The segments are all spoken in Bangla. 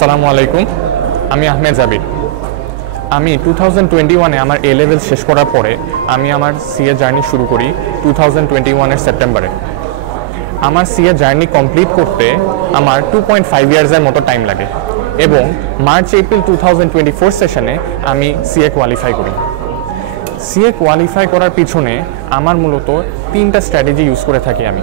আসসালামু আলাইকুম, আমি আহমেদ জাবির। আমি 2021-এ আমার এ লেভেল শেষ করার পরে আমি আমার সিএ জার্নি শুরু করি 2021-এর সেপ্টেম্বরে। আমার সিএ জার্নি কমপ্লিট করতে আমার 2.5 ইয়ার্সের মতো টাইম লাগে এবং মার্চ এপ্রিল 2024 সেশনে আমি সিএ কোয়ালিফাই করি। সিএ কোয়ালিফাই করার পিছনে আমার মূলত 3টা স্ট্র্যাটেজি ইউজ করে থাকি আমি।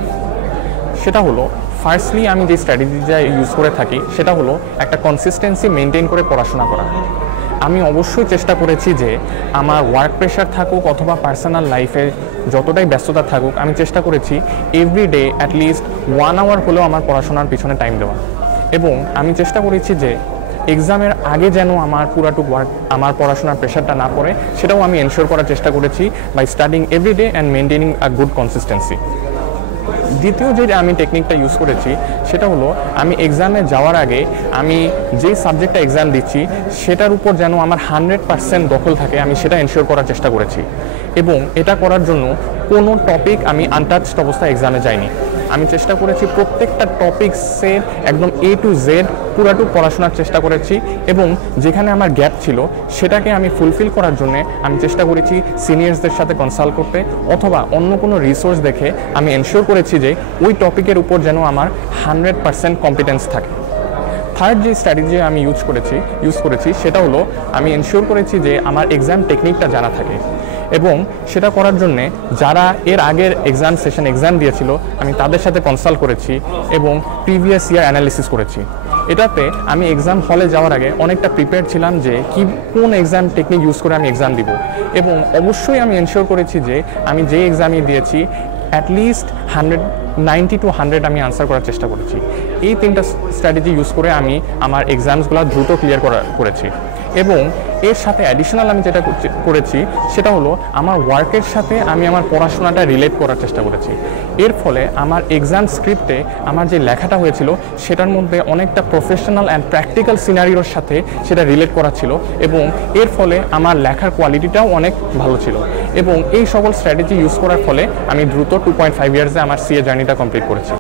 সেটা হলো, ফার্স্টলি আমি যে স্ট্র্যাটেজিটা ইউজ করে থাকি সেটা হলো একটা কনসিস্টেন্সি মেনটেন করে পড়াশোনা করা। আমি অবশ্যই চেষ্টা করেছি যে আমার ওয়ার্ক প্রেশার থাকুক অথবা পার্সোনাল লাইফে যতটাই ব্যস্ততা থাকুক, আমি চেষ্টা করেছি এভরিডে অ্যাটলিস্ট 1 আওয়ার হলেও আমার পড়াশোনার পিছনে টাইম দেওয়া। এবং আমি চেষ্টা করেছি যে এক্সামের আগে যেন আমার পুরাটুক আমার পড়াশোনার প্রেশারটা না পড়ে, সেটাও আমি এনশিওর করার চেষ্টা করেছি by studying everyday and maintaining a good consistency. দ্বিতীয় যে আমি টেকনিকটা ইউজ করেছি সেটা হলো, আমি এক্সামে যাওয়ার আগে আমি যেই সাবজেক্টটা এক্সাম দিচ্ছি সেটার উপর যেন আমার 100% দখল থাকে, আমি সেটা এনশিওর করার চেষ্টা করেছি। এবং এটা করার জন্য কোনো টপিক আমি আনটাচড অবস্থায় এক্সামে যাইনি। আমি চেষ্টা করেছি প্রত্যেকটা টপিক্সের একদম A to Z পুরাটুক পড়াশোনার চেষ্টা করেছি এবং যেখানে আমার গ্যাপ ছিল সেটাকে আমি ফুলফিল করার জন্য আমি চেষ্টা করেছি সিনিয়র্সদের সাথে কনসাল্ট করতে অথবা অন্য কোনো রিসোর্স দেখে আমি এনশিওর করেছি যে ওই টপিকের উপর যেন আমার 100% কম্পিটেন্স থাকে। থার্ড যে স্ট্র্যাটেজি আমি ইউজ করেছি সেটা হলো, আমি এনশিওর করেছি যে আমার এক্সাম টেকনিকটা জানা থাকে এবং সেটা করার জন্যে যারা এর আগের এক্সাম দিয়েছিল আমি তাদের সাথে কনসাল্ট করেছি এবং প্রিভিয়াস ইয়ার অ্যানালিসিস করেছি। এটাতে আমি এক্সাম হলে যাওয়ার আগে অনেকটা প্রিপেয়ার ছিলাম যে কোন এক্সাম টেকনিক ইউজ করে আমি এক্সাম দিব। এবং অবশ্যই আমি এনশিওর করেছি যে আমি যে এক্সামই দিয়েছি অ্যাটলিস্ট 90 to 100 আমি আনসার করার চেষ্টা করেছি। এই 3টা স্ট্র্যাটেজি ইউজ করে আমি আমার এক্সামসগুলো দ্রুত ক্লিয়ার করেছি। এবং এর সাথে অ্যাডিশনাল আমি যেটা করেছি সেটা হলো, আমার ওয়ার্কের সাথে আমি আমার পড়াশোনাটা রিলেট করার চেষ্টা করেছি। এর ফলে আমার এক্সাম স্ক্রিপ্টে আমার যে লেখাটা হয়েছিল সেটার মধ্যে অনেকটা প্রফেশনাল অ্যান্ড প্র্যাকটিক্যাল সিনারিওর সাথে সেটা রিলেট করা ছিল এবং এর ফলে আমার লেখার কোয়ালিটিটাও অনেক ভালো ছিল। এবং এই সকল স্ট্র্যাটেজি ইউজ করার ফলে আমি দ্রুত 2.5 ইয়ার্সে আমার সিএ জার্নিটা কমপ্লিট করেছি।